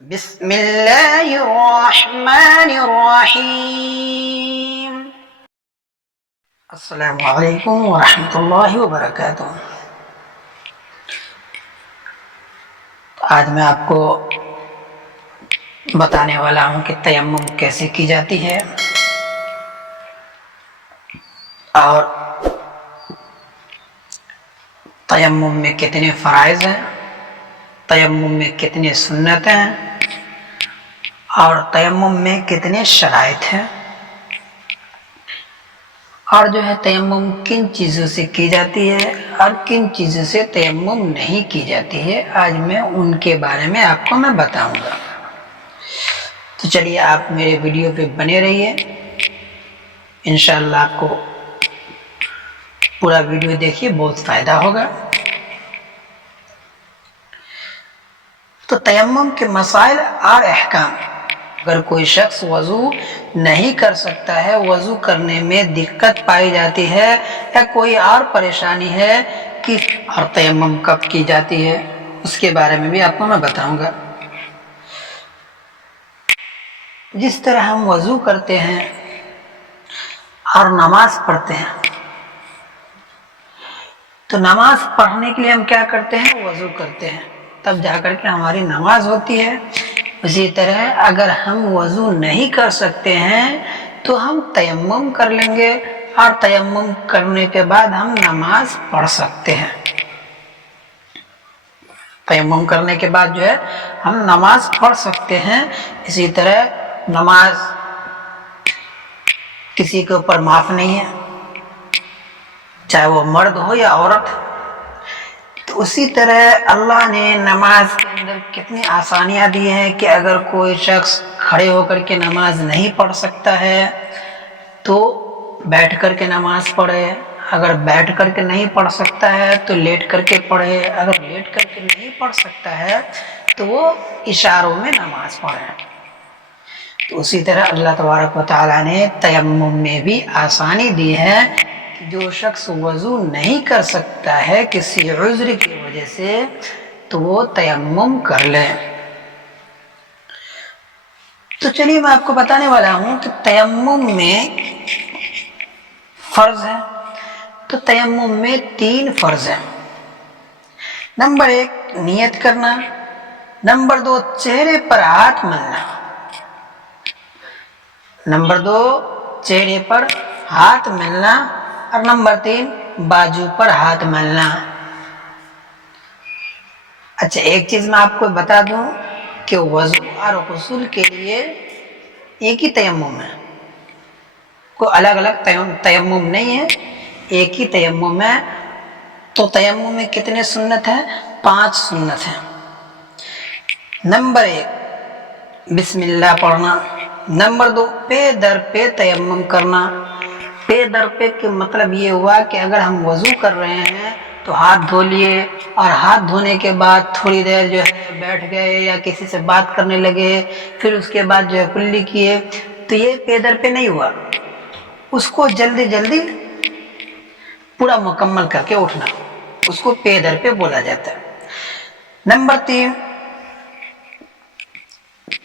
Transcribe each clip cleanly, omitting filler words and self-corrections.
بسم اللہ الرحمن الرحیم۔ السلام علیکم ورحمۃ اللہ وبرکاتہ۔ آج میں آپ کو بتانے والا ہوں کہ تیمم کیسے کی جاتی ہے اور تیمم میں کتنے فرائض ہیں، تیمم میں کتنے سنت ہیں اور تیمم میں کتنے شرائط ہیں، اور جو ہے تیمم کن چیزوں سے کی جاتی ہے اور کن چیزوں سے تیمم نہیں کی جاتی ہے، آج میں ان کے بارے میں آپ کو بتاؤں گا۔ تو چلیے آپ میرے ویڈیو پہ بنے رہیے، انشاءاللہ آپ کو پورا ویڈیو دیکھیے، بہت فائدہ ہوگا۔ تو تیمم کے مسائل اور احکام۔ اگر کوئی شخص وضو نہیں کر سکتا ہے، وضو کرنے میں دقت پائی جاتی ہے یا کوئی اور پریشانی ہے کہ اور تیمم کب کی جاتی ہے، اس کے بارے میں بھی آپ کو میں بتاؤں گا۔ جس طرح ہم وضو کرتے ہیں اور نماز پڑھتے ہیں، تو نماز پڑھنے کے لیے ہم کیا کرتے ہیں؟ وضو کرتے ہیں، تب جا کر کے ہماری نماز ہوتی ہے۔ اسی طرح اگر ہم وضو نہیں کر سکتے ہیں تو ہم تیمم کر لیں گے، اور تیمم کرنے کے بعد ہم نماز پڑھ سکتے ہیں۔ تیمم کرنے کے بعد جو ہے ہم نماز پڑھ سکتے ہیں۔ اسی طرح نماز کسی کے اوپر معاف نہیں ہے، چاہے وہ مرد ہو یا عورت۔ تو اسی طرح اللہ نے نماز کے اندر کتنی آسانیاں دی ہیں کہ اگر کوئی شخص کھڑے ہو کر کے نماز نہیں پڑھ سکتا ہے تو بیٹھ کر کے نماز پڑھے، اگر بیٹھ کر کے نہیں پڑھ سکتا ہے تو لیٹ کر کے پڑھے، اگر لیٹ کر کے نہیں پڑھ سکتا ہے تو وہ اشاروں میں نماز پڑھے۔ تو اسی طرح اللہ تبارک و تعالیٰ نے تیمم میں بھی آسانی دی ہے کہ جو شخص وضو نہیں کر سکتا ہے کسی عذر کی وجہ سے تو وہ تیمم کر لے۔ تو چلیے میں آپ کو بتانے والا ہوں کہ تیمم میں فرض ہے۔ تو تیمم میں 3 فرض ہیں۔ نمبر 1 نیت کرنا، نمبر 2 چہرے پر ہاتھ ملنا، نمبر 2 چہرے پر ہاتھ ملنا، اور نمبر 3 بازو پر ہاتھ ملنا۔ اچھا ایک چیز میں آپ کو بتا دوں کہ وضو اور غسل کے لیے ایک ہی تیمم ہے، کوئی الگ الگ تیمم نہیں ہے، ایک ہی تیمم ہے۔ تو تیمم میں کتنے سنت ہیں؟ 5 سنت ہیں۔ نمبر 1 بسم اللہ پڑھنا، نمبر 2 پے در پے تیمم کرنا۔ پے در پے کا مطلب یہ ہوا کہ اگر ہم وضو کر رہے ہیں تو ہاتھ دھو لیے، اور ہاتھ دھونے کے بعد تھوڑی دیر جو ہے بیٹھ گئے یا کسی سے بات کرنے لگے، پھر اس کے بعد جو ہے کلی کیے، تو یہ پے در پے نہیں ہوا، اس کو جلدی جلدی پورا مکمل کر کے اٹھنا، اس کو پے در پے بولا جاتا ہے۔ نمبر 3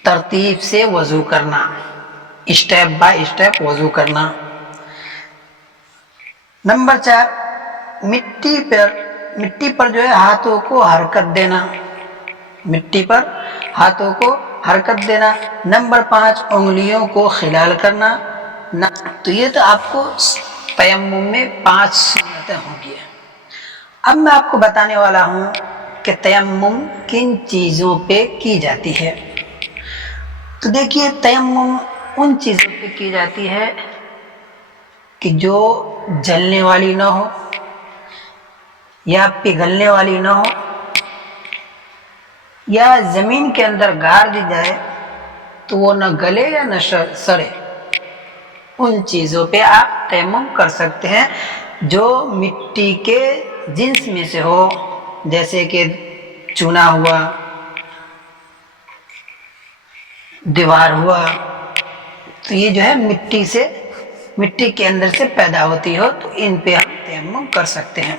ترتیب سے وضو کرنا، اسٹیپ بائی اسٹیپ وضو کرنا۔ نمبر 4 مٹی پر جو ہے ہاتھوں کو حرکت دینا، مٹی پر ہاتھوں کو حرکت دینا۔ نمبر 5 انگلیوں کو خلال کرنا۔ تو یہ تو آپ کو تیمم میں 5 سنتیں ہوں گی۔ اب میں آپ کو بتانے والا ہوں کہ تیمم کن چیزوں پہ کی جاتی ہے۔ تو دیکھیے تیمم ان چیزوں پہ کی جاتی ہے کہ جو جلنے والی نہ ہو یا پگھلنے والی نہ ہو، یا زمین کے اندر گاڑ دی جائے تو وہ نہ گلے یا نہ سڑے، ان چیزوں پہ آپ تیمم کر سکتے ہیں جو مٹی کے جنس میں سے ہو، جیسے کہ چونا ہوا، دیوار ہوا، تو یہ جو ہے مٹی کے اندر سے پیدا ہوتی ہو، تو ان پہ ہم تیمم کر سکتے ہیں۔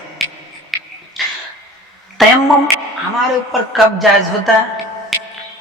تیمم ہمارے اوپر کب جائز ہوتا ہے؟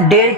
1.5